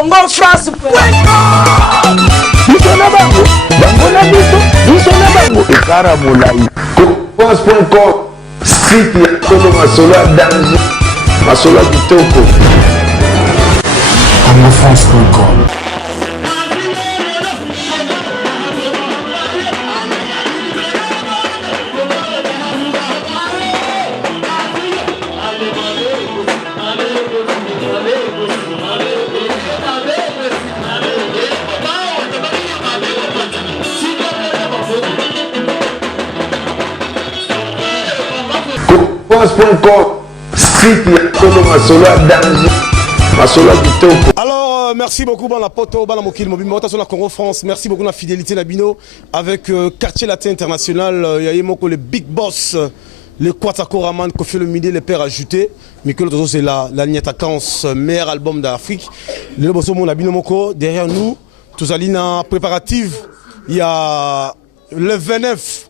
Congo France. France.com site ya Congo masolo ya danger masolo ya kitoko CongoFrance.com. France.com site ya Congo masolo ya danger masolo ya kitoko. Alors merci beaucoup dans la poto bana mokil mobile sur la Congo France. Merci beaucoup la fidélité Nabino avec Quartier Latin International yaye moko le big boss le Kwatako Raman Kofi Olomide le père ajouté Michael Tozo c'est la Niatakans meilleur album d'Afrique. Le bosso mon Nabino moko derrière nous tous alina préparative il y a le 29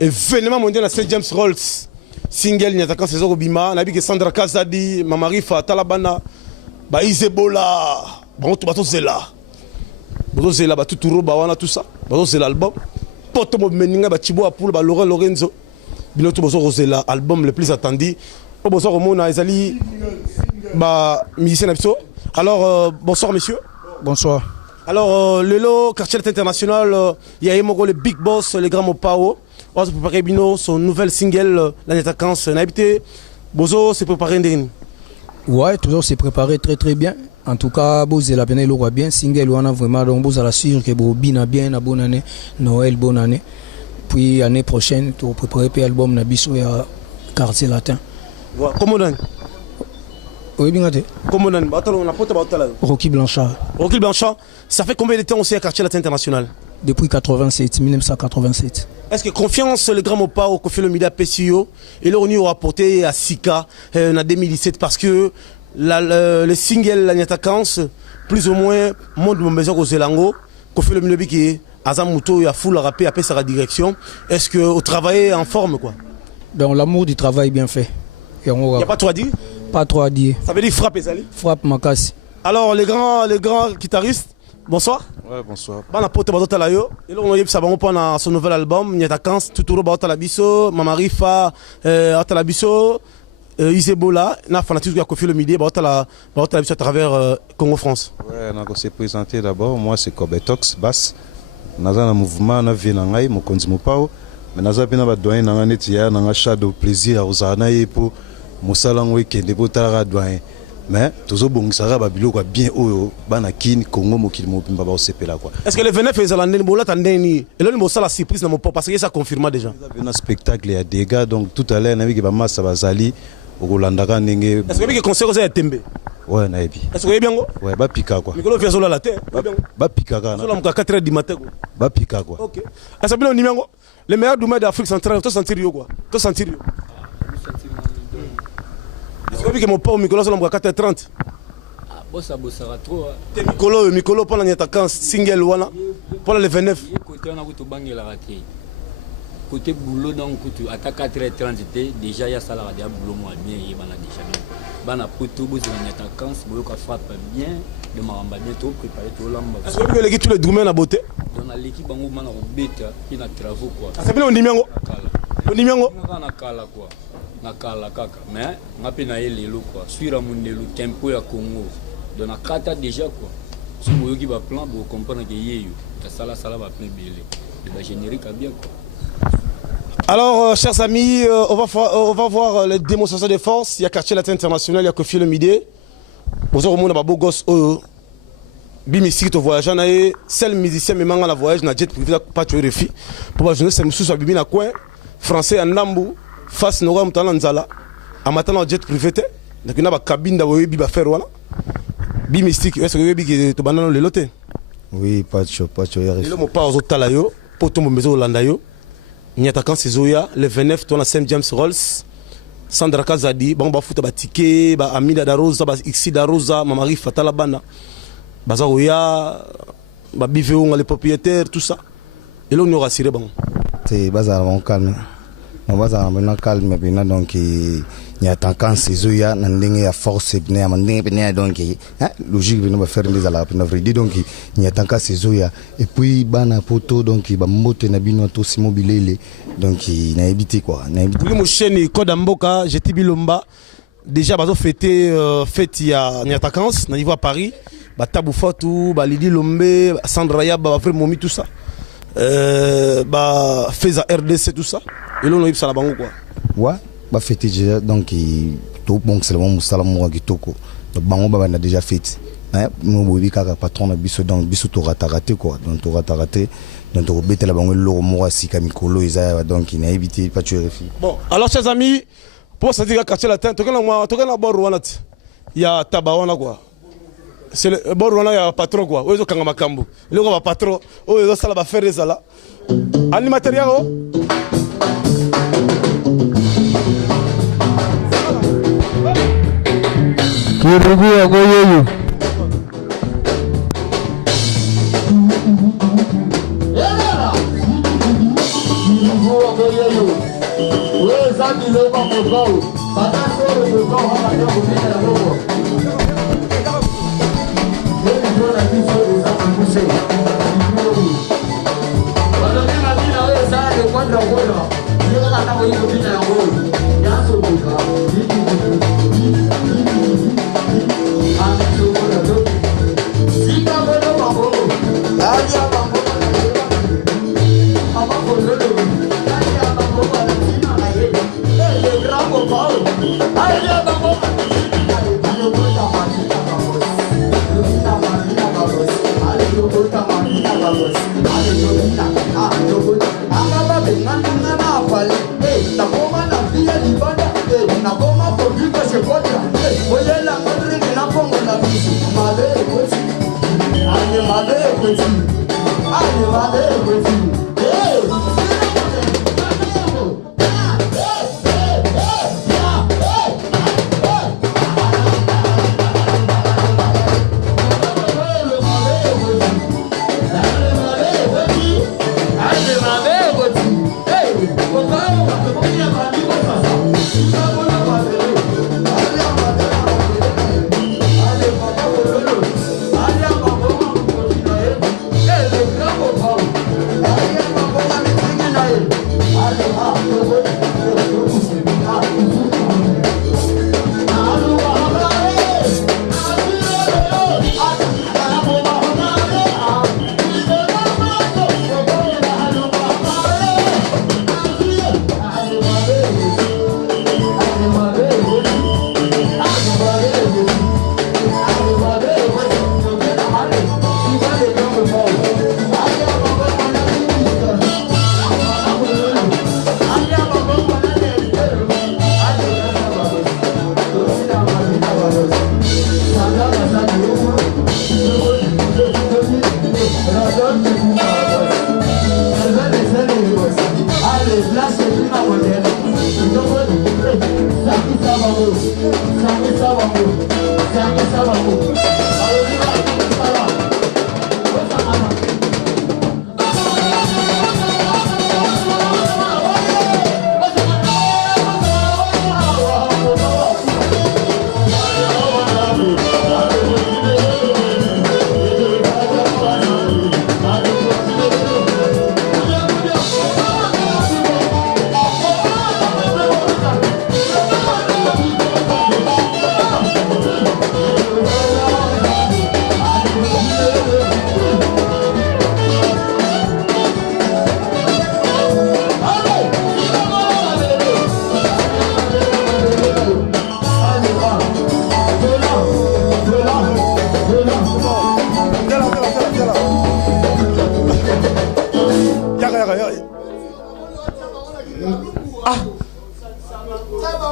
événement mondial à Saint James Rolls. Single ni attaquant saison Obima nabi que Sandra Kazadi Mamarifa Talabana ba Izebola bon tout bato zela ba tout roba wana tout ça bato zela album poto mo meninga ba Tibo Apul ba Laurent Lorenzo bino tout bato zela album le plus attendu au bonsoir mona ezali ba musicien abso. Alors bonsoir monsieur. Bonsoir. Alors le Quartier International il y a le big boss les grands Mopao. On se prépare Bino son nouvel single l'année vacances n'habité Bozo s'est préparé ndeni. Ouais, toujours s'est préparé très bien. En tout cas, Bozo la peine le bien single on a vraiment donc Bozo la sûr que Bobina bien à bonne année, Noël bonne année. Puis année prochaine tu préparer un album na biso ya Quartier Latin. Voilà, comment on oui, bien gâté. Comment on a pote batala. Rocky Blanchard. Rocky Blanchard, ça fait combien de temps aussi à Quartier Latin International? Depuis 1987. Est-ce que confiance le grand Mopa au Kofi Olomide à PCO et là on y aura porté à Sika en 2017 parce que le single la Niatakans plus ou moins monde mon besoin au Zelango Kofi Olomide qui Azamuto a full rappé après sa direction. Est-ce que vous travaillez en forme quoi? Dans l'amour du travail bien fait. Il n'y a pas trop à dire? Pas trop à dire. Ça veut dire frappe et sali? Frappe Makassi. Alors les grands guitaristes, bonsoir. Ouais, bonsoir. Bana pote bato talayo. Et là on y ça va prendre son nouvel album Niatakans tuturo bato talabiso Mamarifa talabiso Izebola na fanatique ya Kofi Olomide bato talabiso à travers Congo France. Ouais, on s'est présenté d'abord. Moi c'est Kobetox basse. Naza na mouvement na vie na ngai mokonzi mopao. Mais naza pena ba doyen na ngati ya na shadow plaisir uzana yepo mosala ngwe kende botala doyen. Mais tous bongisa ba biloko bien oyo bana kin Congo mokili mobimba ba osepela quoi. Est-ce que le 29 ezalande bola tandeni et là nous la surprise na mon parce que ça confirme déjà. Il y a un spectacle il y a des gars donc tout à l'heure na bi ba massa bazali okolandaka ndenge. Est-ce que bi concert oza tembe? Ouais na ebi. Est-ce que bien go? Ouais ba pika quoi. Mikolo vient sur la terre. Ba pika kana. Sur la 4h du matin quoi. Ba pika quoi. OK. Est-ce que bien numéro le meilleur domaine d'Afrique centrale to sentir yo quoi. To sentir yo. Est-ce que mon père Mikolo sur la 4h30? Bossa trop. Mikolo pour la Niatakans single wana pour le 29. Côté on a tout bangé la raté. Côté boulot donc à 4h30 déjà il y a ça là boulot moi bien il bana déjà bien. Bana poto bossa Niatakans boyo ka frappe bien de maramba bien tout préparé tout lamba. Est-ce que l'équipe tous les domaines à beauté? Dans l'équipe bango mana robeta qui na travaux quoi. C'est bien on numéro. On numéro na kala quoi. Na kala kaka mais ngapi na yelelo quoi. Suira mundelo tempo ya Congo. Dans la carte déjà quoi. Si vous avez un plan, vous comprenez que ça va plein de la générique à bien quoi. Alors chers amis, on va voir les démonstrations de force. Il y a Quartier Latin International, il y a Kofi Olomide. Bonjour au monde, beau gosse bimistique au voyage. On a seul musicien mais manga la voyage na jet privé pas tuer les filles. Pour la journée c'est monsieur sur bimi na coin français en Nambu face no ram talanzala. A matin na jet privé te. Donc il y a ba cabine da webi ba faire wala. Bimistique, est-ce que webi qui to banano le loté? Oui, pas de chaud. Et là mon pas aux talayo, pour tout mon maison landayo. Niatakans Sezoya le 29 ton Saint James Rolls. Sandra Kazadi, bon ba futa ba ticket, ba Amida da Rosa, ba Ixi da Rosa, Mamari Fatala Bana. Bazaroya, ba Biveo les propriétaires, tout ça. Et là on aura assuré bon. C'est bazar on calme. On va en calme maintenant donc ni attaquant saison ya na ndenge ya force ne amandenge pene donc logique bino ba faire des ala na vrai donc ni attaquant saison ya et puis bana poto donc ba moto na bino to simobilele donc na éviter quoi na éviter le mocheni code mboka jeti bilomba déjà bazo fêter fête ya ni attaquant na niveau à Paris ba Tabou Fatou ba Lidi Lombe Sandra Ya ba frère Momi tout ça bah Feza RDC tout ça et là on a eu ça la bango quoi ouais bah fêter déjà donc tout bon c'est le moment Moussala Moura Kitoko donc bango bah on a déjà fêté nous bobi kaka patron na biso donc biso to raté quoi donc to raté donc to bete la bango lo Moura Sika Mikolo Isa donc il a évité pas tuer filles. Bon alors chers amis pour ça dire quartier latin to kana bord wana il y a tabawana quoi c'est le bord wana ya patron quoi ozo kanga makambo le ko ba patron ozo sala ba faire ça là animateur yao Kirugu agoyeyu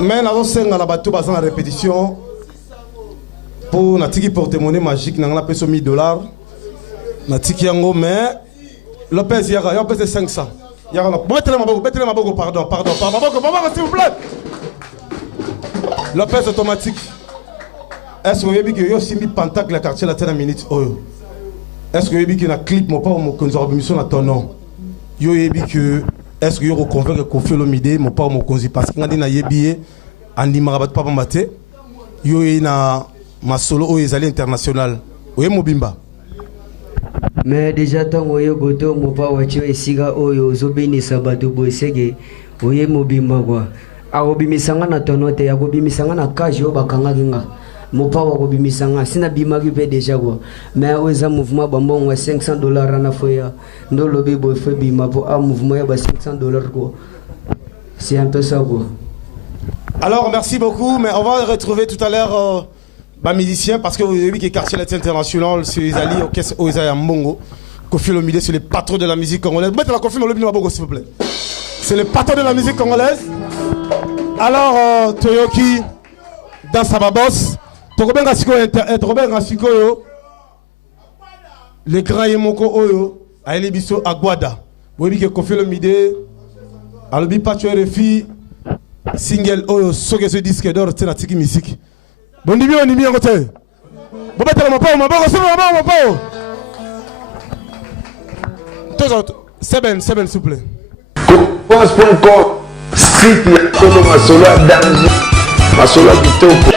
mais nous avons la bateau basant la répétition pour natiki porte-monnaie magique n'a pas $1000 natiki yango mais Lopez yaka Lopez 500 yaka mettez-le ma bogo pardon s'il vous plaît Lopez automatique est-ce que vous avez vu que simbi pentacle la quartier la telle minute oyo est-ce que vous avez vu que na clip mon pas mon conservation na ton nom yo yebi que est-ce que yo reconvaincre Koffi Olomide mon pas mon konzi parce que ngadi na yebi Andi Marabat Papa Mbate. Yo na masolo o ezali international. Oye mobimba. Mais déjà tant oyo goto mo pa wacho esiga oyo zobini sabatu boisege oye mobimba kwa. Akobimisanga na tonote akobimisanga na kaji o bakanga kinga. Mo pa wakobimisanga sina bimaki pe déjà quoi. Mais oza mouvement bambon $500 na foya. Ndo lobi boy fe bima po a mouvement ya ba $500 quoi. C'est un peu ça quoi. Alors merci beaucoup, mais on va retrouver tout à l'heure musicien parce que vous avez vu que Quartier Latin International, c'est les alliés au Isaiah Mbongo, Kofi Olomide, c'est les patrons de la musique congolaise. Mettez la Kofi Olomide Mbongo s'il vous plaît. C'est les patrons de la musique congolaise. Alors Toyoki dans Sababos, Tokobenga Sikoyo, le grand Yemoko Oyo, Aïli Bisso Aguada. Vous avez vu que Kofi Olomide, Alobi Pacho RFI, single Oyo, Soge ce disque d'or, c'est la tiki musique. Bon début, on est bien côté. Bon, mettez mon pao, mon pao. Tous autres, Seben, s'il vous plaît. Commence.com, street, Yakono Masola, danger, Masola Kitoko.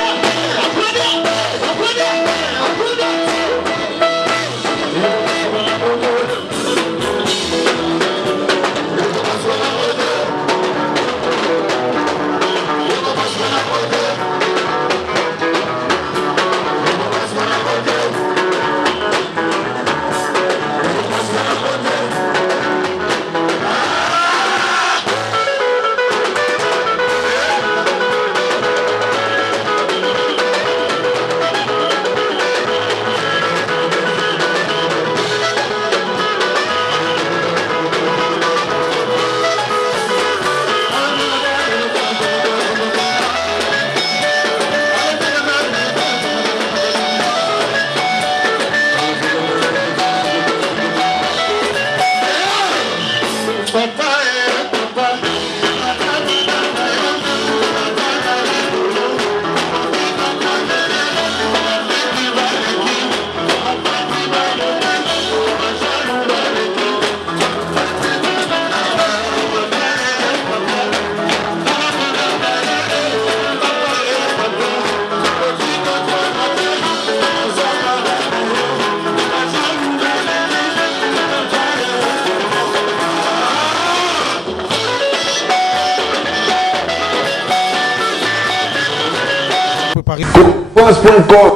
Commence.com,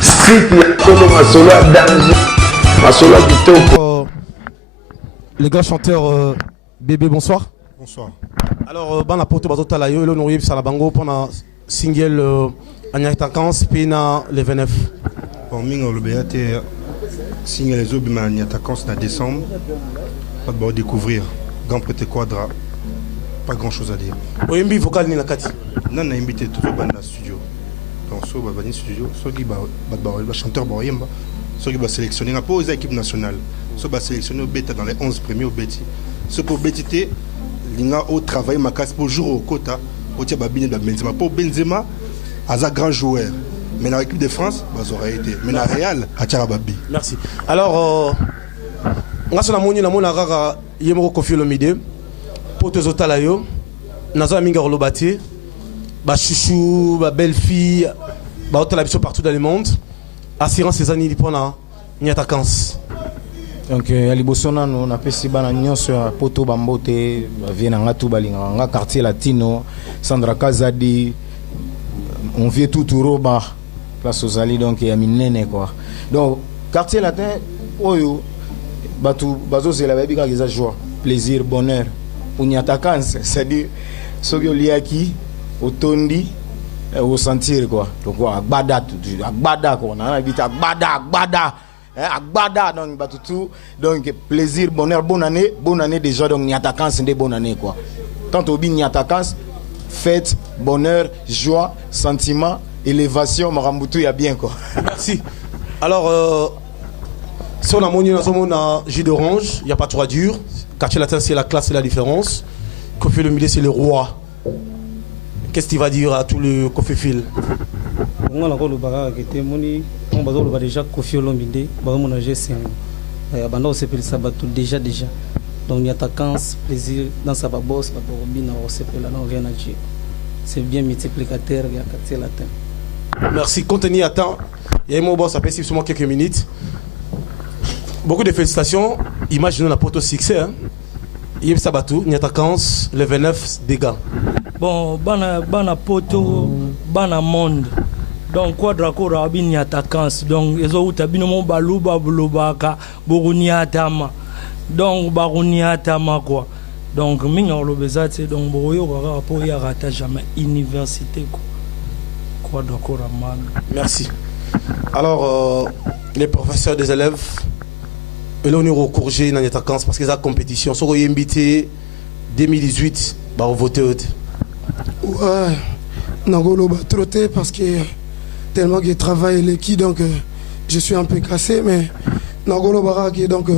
street, Yakono Masola, danger, Masola Kitoko. Les gars chanteurs, bébé, bonsoir. Bonsoir. Alors, dans la porte de la yo, on a eu Salabango pendant single Agnatakans, puis dans les 29. Bon, mingo le béate single les autres Agnatakans en décembre. Pas de découvrir. Grand Prêté Quadra. Pas grand chose à dire. Oui, mais vocal ni la Kati. Non, on a invité tout le monde dans le studio. Donc, so va venir studio, so qui va chanteur Boyemba, so qui va sélectionner pas aux équipes nationales, so va sélectionner au bêta dans les 11 premiers au bêti. Ce pour bêtité, l'inga au travail ma casse pour jour au quota, au tia babine de Benzema. Pour Benzema, as un grand joueur. Mais dans l'équipe de France, bah ça aurait été. Mais dans Real, à Tcharababi. Merci. Alors, on a la mona rara yemoko Kofi Olomide, pour te zotalayo, nazo minga rolobati. Bah chouchou, bah belle fille, bah autant la vision partout dans le monde. Assurance ces années pour na Agnatakans. Donc à Libosona on a fait si bana nyonso ya poto bambote vient nga tout balinga nga quartier latino Sandra Kazadi on vient tout roba place aux alliés donc ya minene quoi. Donc quartier latin oyo batu bazo c'est la baby ka za joie, plaisir, bonheur pour Agnatakans, c'est-à-dire soki oliaki otondi au sentir quoi. Donc agbada tout agbada quoi on a habité agbada Agbada donc tout donc plaisir bonheur bonne année déjà donc Agnatakans de bonne année quoi. Quand on dit Agnatakans fête bonheur joie sentiment élévation marambutu ya bien quoi. Merci. Alors si on a mon jus d'orange, il n'y a pas trop dur. Quartier Latin c'est la classe et la différence. Kofi Olomide c'est le roi. Qu'est-ce qu'il va dire à tout le Kofi Phil? On a le bagarre qui était moni, on va déjà Kofi Olomide, on va c'est un c'est ça déjà. Donc Agnatakans plaisir dans sa bosse, on vient à dire. c'est bien multiplicateur il y a quartier latin. Merci. Contenu à temps. Il y a un mot, ça peut seulement quelques minutes. Beaucoup de félicitations. Imaginons la porte au succès. Yves Sabatou, Niatakans, le 29 dégâts. Bon, bana poto, bana monde. Donc, quadraco rabi Niatakans. Donc, ils ont eu un baluba bulubaka, buruniatama. Donc, baruniatama quoi. Donc, minga lobezate, donc, boyo rapport ya rata jamais université quoi. Quadraco raman. Merci. Alors, les professeurs des élèves. Et là, on est recourgé dans les vacances parce que la compétition. Si on est invité 2018, bah, on vote. Ouais, Nagolo va trotter parce que tellement que travaille l'équipe, donc je suis un peu cassé, mais Nagolo va donc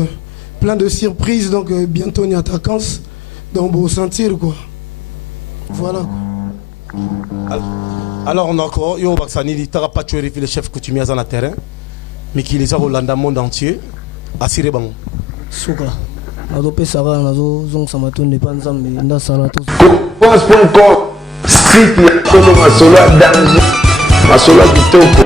plein de surprises, donc bientôt on est à vacances, donc bon sentir quoi. Voilà. Alors on a encore, Yo Baksani, il n'aura pas tué le chef coutumier dans le terrain, mais qui les a au monde entier. Assuré bango. Souka. Nazo pesara nazo zong samaton ne panzambe nda salato. Pense.com site ya Tolo Masolo danger. Masolo kitoko.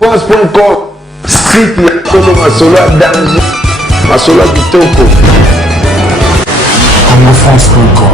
Pense.com site ya Tolo Masolo danger. Masolo kitoko. France.com